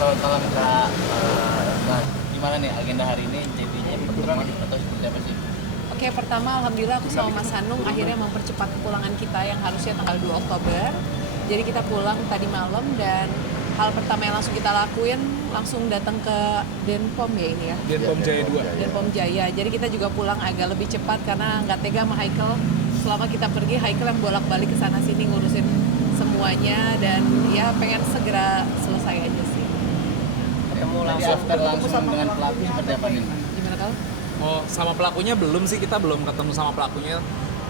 kalau Kak, nah, gimana nih agenda hari ini jadinya pertemuan atau seperti apa sih? Oke, pertama alhamdulillah aku sama Mas Hanung akhirnya mempercepat kepulangan kita yang harusnya tanggal 2 Oktober. Jadi kita pulang tadi malam dan hal pertama yang langsung kita lakuin langsung datang ke Denpom ya ini ya. Denpom Jaya 2. Denpom Jaya. Jadi kita juga pulang agak lebih cepat karena nggak tega sama Haikal. Selama kita pergi Haikal yang bolak-balik ke sana sini ngurusin semuanya dan ya pengen segera selesai aja sih. Ketemu langsung dengan pelaku seperti apa nih? Gimana kal? Oh, sama pelakunya belum sih, kita belum ketemu sama pelakunya.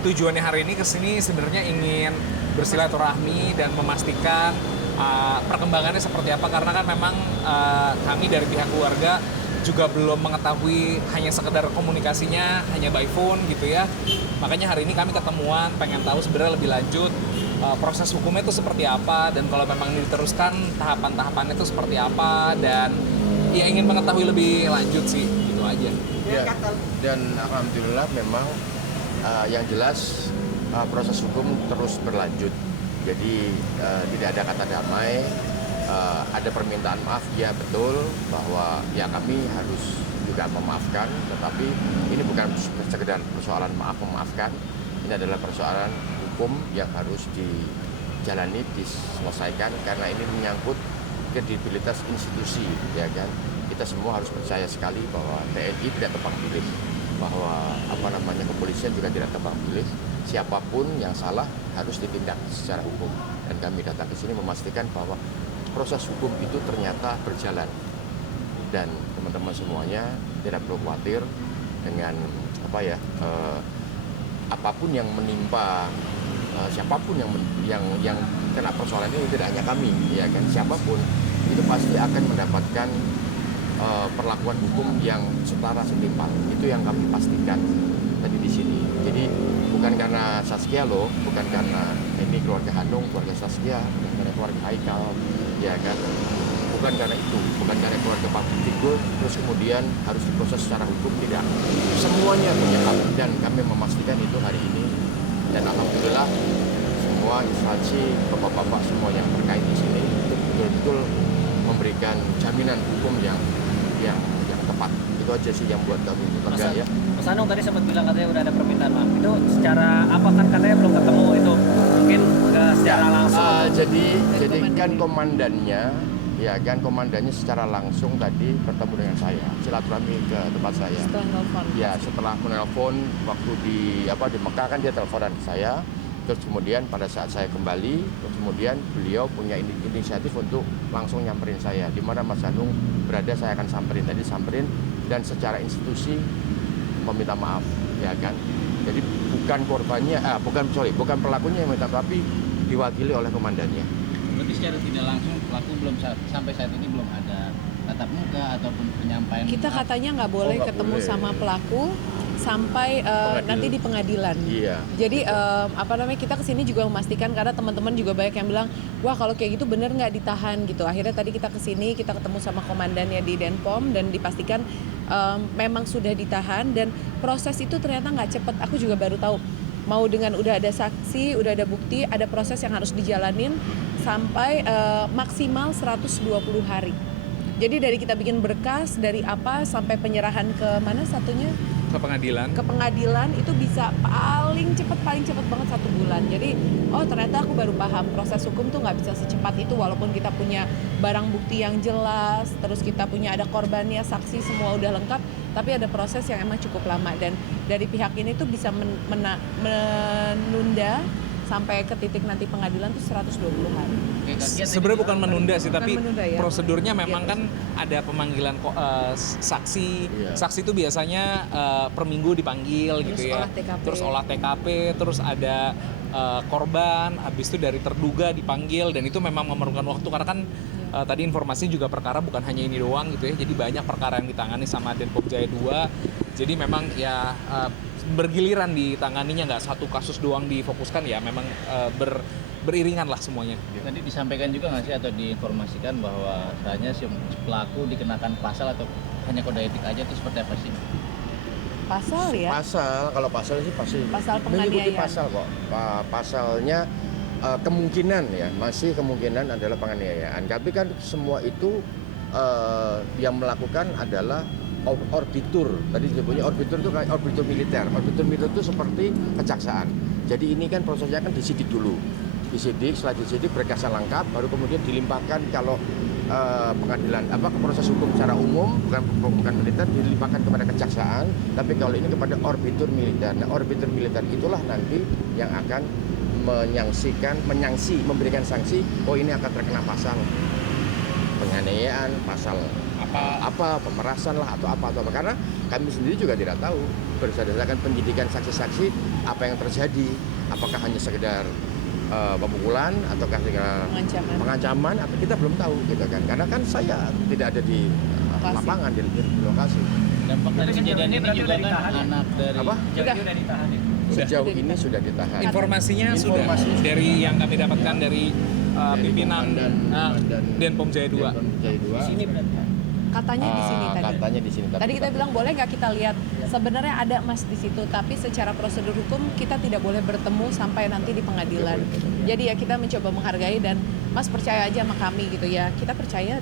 Tujuannya hari ini kesini sebenarnya ingin bersilaturahmi dan memastikan perkembangannya seperti apa, karena kan memang kami dari pihak keluarga juga belum mengetahui, hanya sekedar komunikasinya hanya by phone gitu ya. Makanya hari ini kami ketemuan, pengen tahu sebenarnya lebih lanjut proses hukumnya itu seperti apa, dan kalau memang diteruskan tahapan-tahapannya itu seperti apa, dan ya ingin mengetahui lebih lanjut sih, gitu aja. Ya, dan alhamdulillah memang yang jelas proses hukum terus berlanjut. Jadi tidak ada kata damai, ada permintaan maaf, ya betul bahwa ya kami harus juga memaafkan, tetapi ini bukan sekedar persoalan maaf memaafkan, ini adalah persoalan hukum yang harus dijalani, diselesaikan, karena ini menyangkut kredibilitas institusi, ya kan. Kita semua harus percaya sekali bahwa TNI tidak tebang pilih, bahwa kepolisian juga tidak tebang pilih. Siapapun yang salah harus ditindak secara hukum. Dan kami datang ke sini memastikan bahwa proses hukum itu ternyata berjalan. Dan teman-teman semuanya tidak perlu khawatir dengan apapun yang menimpa siapapun yang kena persoalan ini, tidak hanya kami, ya kan, siapapun itu pasti akan mendapatkan perlakuan hukum yang setara setimpal. Itu yang kami pastikan tadi di sini. Jadi bukan karena Saskia loh, bukan karena ini keluarga Hanung, keluarga Saskia, bukan karena keluarga Haikal, ya kan. Bukan karena itu, bukan karena keluarga Pak Figur, terus kemudian harus diproses secara hukum, tidak. Semuanya punya hak dan kami memastikan itu hari ini. Dan alhamdulillah semua instansi, bapak-bapak semua yang terkait di sini betul-betul memberikan jaminan hukum yang tepat. Itu aja sih yang buat kami lega ya. Mas Anung tadi sempat bilang katanya udah ada permintaan maaf. Itu secara apa, kan katanya belum ketemu itu? Mungkin secara langsung. Jadi kan komandannya secara langsung tadi bertemu dengan saya, silaturahmi ke tempat saya. Setelah nelfon. Ya, setelah menelpon waktu di Mekah kan dia teleponan ke saya. Terus kemudian pada saat saya kembali, terus kemudian beliau punya inisiatif untuk langsung nyamperin saya. Di mana Mas Hanung berada, saya akan samperin dan secara institusi meminta maaf, ya kan. Jadi bukan pelakunya yang minta, tapi diwakili oleh komandannya. Berarti secara tidak langsung pelaku sampai saat ini belum ada tatap muka ataupun penyampaian. Kita katanya nggak boleh ketemu sama pelaku sampai nanti di pengadilan. Iya. Jadi kita kesini juga memastikan, karena teman-teman juga banyak yang bilang, wah kalau kayak gitu bener nggak ditahan gitu. Akhirnya tadi kita kesini, kita ketemu sama komandannya di Denpom dan dipastikan memang sudah ditahan, dan proses itu ternyata nggak cepat. Aku juga baru tahu, mau dengan udah ada saksi, udah ada bukti, ada proses yang harus dijalanin sampai maksimal 120 hari. Jadi dari kita bikin berkas, dari apa sampai penyerahan ke mana satunya? Ke pengadilan. Ke pengadilan itu bisa paling cepat banget 1 bulan. Jadi ternyata aku baru paham proses hukum tuh nggak bisa secepat itu, walaupun kita punya barang bukti yang jelas, terus kita punya ada korbannya, saksi semua udah lengkap, tapi ada proses yang emang cukup lama, dan dari pihak ini tuh bisa menunda sampai ke titik nanti pengadilan tuh 120 hari. Sebenarnya bukan menunda sih, tapi menunda, ya? prosedurnya memang kan ada pemanggilan saksi. Iya. Saksi itu biasanya per minggu dipanggil Terus gitu ya. olah TKP. Terus olah TKP, terus ada korban, habis itu dari terduga dipanggil, dan itu memang memerlukan waktu karena kan tadi informasinya juga perkara bukan hanya ini doang gitu ya. Jadi banyak perkara yang ditangani sama Denpom Jaya 2. Jadi memang ya bergiliran ditanganinya, nggak satu kasus doang difokuskan ya, memang beriringan lah semuanya. Tadi disampaikan juga nggak sih atau diinformasikan bahwa hanya si pelaku dikenakan pasal atau hanya kode etik aja, itu seperti apa sih? Pasal ya? Kalau pasal sih pasti Pasal mengikuti penganiayaan. pasal kok. Pasalnya kemungkinan adalah penganiayaan. Tapi kan semua itu yang melakukan adalah orbitur. Tadi disebutnya orbitur itu kayak orbitur militer. Orbitur militer itu seperti kejaksaan. Jadi ini kan prosesnya kan disidik dulu. Disidik, setelah disidik berkasnya lengkap, baru kemudian dilimpahkan kalau pengadilan proses hukum secara umum, bukan militer, dilimpahkan kepada kejaksaan. Tapi kalau ini kepada orbitur militer. Nah, orbitur militer itulah nanti yang akan memberikan sanksi. Oh, ini akan terkena pasal penganiayaan, pasal apa pemerasan lah atau apa. Karena kami sendiri juga tidak tahu berdasarkan penyidikan saksi-saksi apa yang terjadi, apakah hanya sekedar pemukulan ataukah pengancaman atau kita belum tahu gitu kan, karena kan saya tidak ada di lapangan di lokasi. Dampak dari kejadian ini juga kan anak dari Udah ditahan ya. Sejauh ini sudah ditahan. Informasinya sudah dari yang kami dapatkan dari pimpinan Denpom Jaya 2. Sini berarti. Katanya di sini tadi. Katanya di sini. Tadi kita bilang boleh nggak kita lihat, sebenarnya ada emas di situ, tapi secara prosedur hukum kita tidak boleh bertemu sampai nanti di pengadilan. Jadi ya kita mencoba menghargai dan Mas percaya aja sama kami gitu ya. Kita percaya